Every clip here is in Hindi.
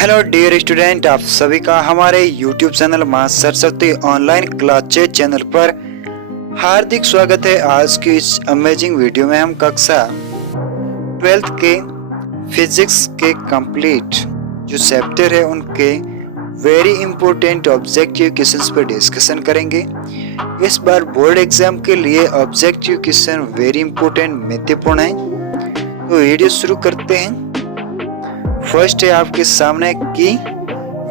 हेलो डियर स्टूडेंट, आप सभी का हमारे YouTube चैनल मां सरस्वती ऑनलाइन क्लासेज चैनल पर हार्दिक स्वागत है। आज की इस अमेजिंग वीडियो में हम कक्षा 12th के फिजिक्स के कंप्लीट जो चैप्टर है उनके वेरी इंपॉर्टेंट ऑब्जेक्टिव क्वेश्चंस पर डिस्कशन करेंगे। इस बार बोर्ड एग्जाम के लिए ऑब्जेक्टिव क्वेश्चन वेरी इंपॉर्टेंट महत्वपूर्ण है। तो वीडियो शुरू करते हैं। फर्स्ट है आपके सामने कि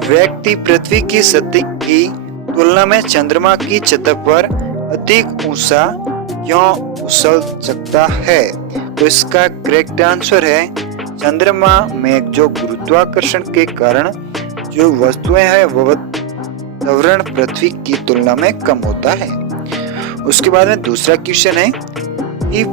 व्यक्ति पृथ्वी की सतह की तुलना में चंद्रमा की सतह पर अधिक ऊंचा क्यों उछल सकता है? तो इसका करेक्ट आंसर है चंद्रमा में जो गुरुत्वाकर्षण के कारण जो वस्तुएं हैं वह त्वरण पृथ्वी की तुलना में कम होता है। उसके बाद में दूसरा क्वेश्चन है कि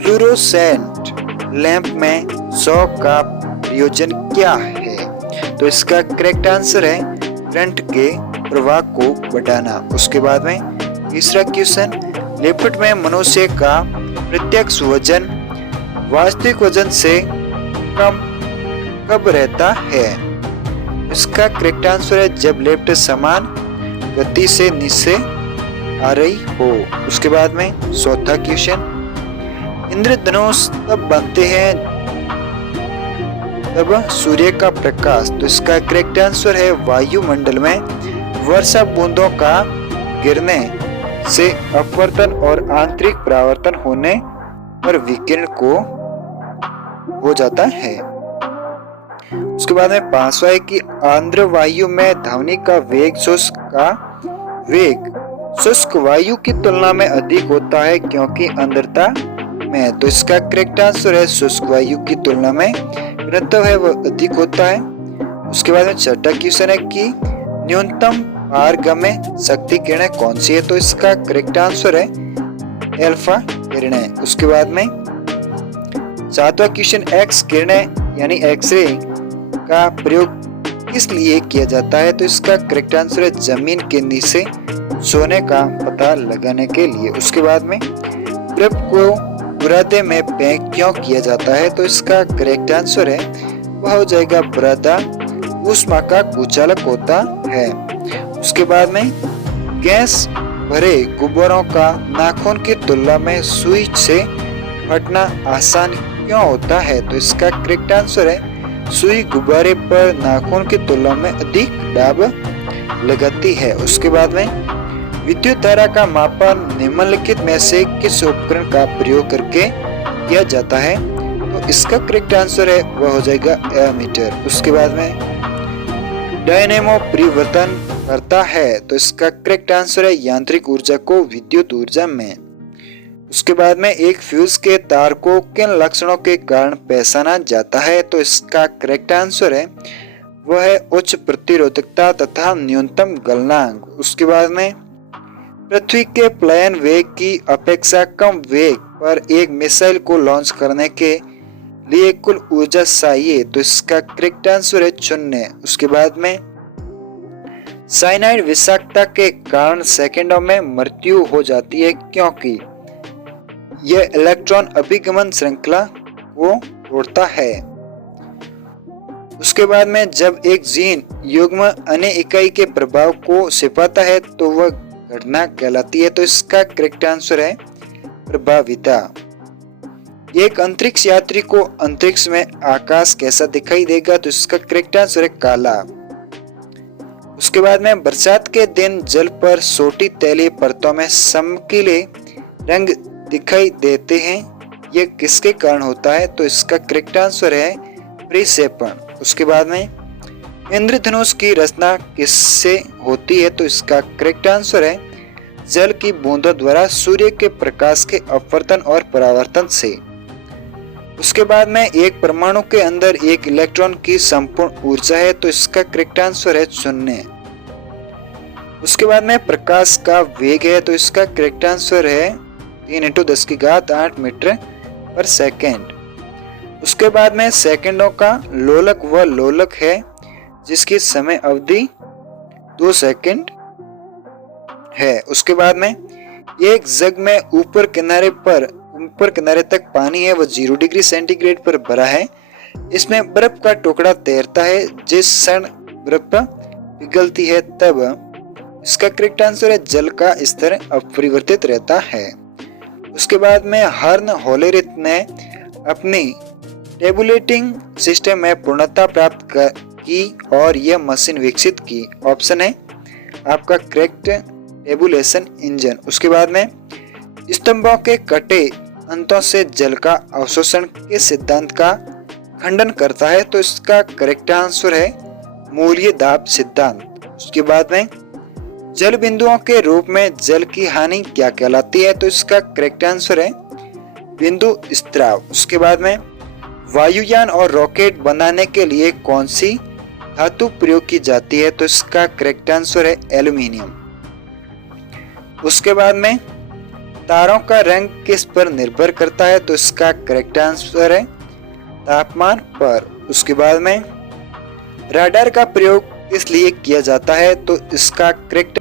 फ्लोरोसेंट लैंप में 100 का प्रयोजन क्या है? तो इसका करेक्ट आंसर है करंट के प्रवाह को बढ़ाना। उसके बाद में तीसरा क्वेश्चन, लिफ्ट में मनुष्य का प्रत्यक्ष वजन वास्तविक वजन से कम कब रहता है? इसका करेक्ट आंसर है जब लिफ्ट समान गति से नीचे आ रही हो। उसके बाद में चौथा क्वेश्चन, इंद्रधनुष तब बनते हैं तब सूर्य का प्रकाश। तो इसका करेक्ट आंसर है वायुमंडल में वर्षा बूंदों का गिरने से अपवर्तन और आंतरिक परावर्तन होने पर विकिरण को हो जाता है। उसके बाद में पांचवा है कि आर्द्र वायु में ध्वनि का वेग शुष्क वायु की तुलना में अधिक होता है क्योंकि आर्द्रता में। तो इसका करेक्ट आंसर है शुष्क वायु की तुलना में घनत्व है वह अधिक होता है। उसके बाद में छठा क्वेश्चन है कि न्यूनतम पारगम्य शक्ति किरणें कौन सी है? तो इसका करेक्ट आंसर है अल्फा किरणें। उसके बाद में सातवां क्वेश्चन, एक्स किरणें यानी एक्सरे का प्रयोग किस लिए किया जाता है? तो इसका करेक्ट आंसर है जमीन के नीचे सोने का पता लगाने के लिए। उसके बाद में बर्फ को बुरादे में पैक क्यों किया जाता है? तो इसका करेक्ट आंसर है वह हो जाएगा बुरादा ऊष्मा का कुचालक होता है। उसके बाद में गैस भरे गुब्बारों का नाखून की तुलना में सुई से फटना आसान क्यों होता है? तो इसका करेक्ट आंसर है सुई गुब्बारे पर नाखून की तुलना में अधिक दाब लगाती है। उसके बाद में विद्युत धारा का मापन निम्नलिखित में से किस उपकरण का प्रयोग करके किया जाता है? तो इसका करेक्ट आंसर है वह हो जाएगा एमीटर। उसके बाद में डायनेमो परिवर्तन करता है। तो इसका करेक्ट आंसर है यांत्रिक ऊर्जा को विद्युत ऊर्जा में। उसके बाद में एक फ्यूज के तार को किन लक्षणों के कारण पहचाना जाता है? तो इसका करेक्ट आंसर है वह है उच्च प्रतिरोधकता तथा न्यूनतम गलनांक। उसके बाद में पृथ्वी के प्लायन वेग की अपेक्षा कम वेग पर एक मिसाइल को लॉन्च करने के लिए कुल ऊर्जा चाहिए। तो इसका करेक्ट आंसर है 0। उसके बाद में साइनाइड विषाक्तता के कारण सेकंडों में मृत्यु हो जाती है क्योंकि यह इलेक्ट्रॉन अभिगमन श्रृंखला को तोड़ता है। उसके बाद में जब एक जीन युग्म अन्य इकाई के प्रभाव को छिपाता है तो वह घटना कहलाती है। तो इसका करेक्ट आंसर है प्रभाविता। एक अंतरिक्ष यात्री को अंतरिक्ष में आकाश कैसा दिखाई देगा? तो इसका करेक्ट आंसर है काला। उसके बाद में बरसात के दिन जल पर छोटी तैलीय परतों में चमकीले रंग दिखाई देते हैं, यह किसके कारण होता है? तो इसका करेक्ट आंसर है परिक्षेपण। उसके बाद में इंद्रधनुष की रचना किससे होती है? तो इसका करेक्ट आंसर है जल की बूंदों द्वारा सूर्य के प्रकाश के अपवर्तन और परावर्तन से। उसके बाद में एक परमाणु के अंदर एक इलेक्ट्रॉन की संपूर्ण ऊर्जा है। तो इसका करेक्ट आंसर है 0। उसके बाद में प्रकाश का वेग है। तो इसका करेक्ट आंसर है 3 × 10⁸ मीटर पर सेकेंड। उसके बाद में सेकंडों का लोलक वह लोलक है जिसकी समय अवधि 2 सेकंड है। उसके बाद में एक जग में ऊपर किनारे तक पानी है वह 0 डिग्री सेंटीग्रेड पर भरा है इसमें बर्फ का टुकड़ा तैरता है, जिस क्षण बर्फ पिघलती है तब इसका करेक्ट आंसर है जल का स्तर अपरिवर्तित रहता है। उसके बाद में हर्न होलेरिथ ने अपनी टेबुलेटिंग सिस्टम में पूर्णता प्राप्त की और यह मशीन विकसित की। ऑप्शन है आपका करेक्ट टेबुलेशन इंजन। उसके बाद में स्तंभों के कटे अंतों से जल का अवशोषण के सिद्धांत का खंडन करता है, तो इसका करेक्ट आंसर है मूलीय दाब सिद्धांत। उसके बाद में जल बिंदुओं के रूप में जल की हानि क्या कहलाती है, तो इसका करेक्ट आंसर है बिंदु स्त्राव। उसके बाद में वायुयान और रॉकेट बनाने के लिए कौन सी धातु प्रयोग की जाती है, तो इसका करेक्ट आंसर है एल्यूमिनियम। उसके बाद में तारों का रंग किस पर निर्भर करता है, तो इसका करेक्ट आंसर है तापमान पर। उसके बाद में रडार का प्रयोग किस लिए किया जाता है, तो इसका करेक्ट